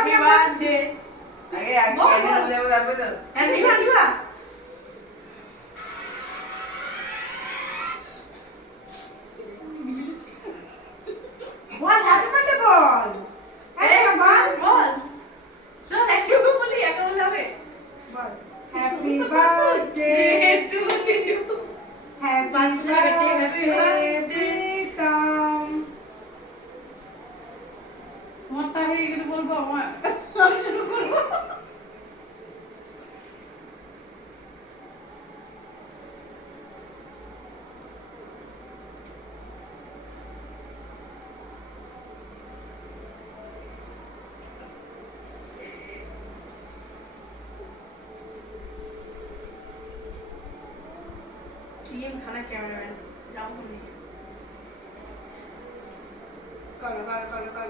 happy birthday আগে ক্যান্ডেল বুঝাবো তারপরে তো দিবা বল হ্যাপি বার্থডে বল বল চল একটু বলি একা বলাবে বল happy birthday to you happy birthday Pritam মোটা হয়ে গেলে বলবো আমার আমি শুরু করবো खाना कैमरामैन जाओ करो करो करो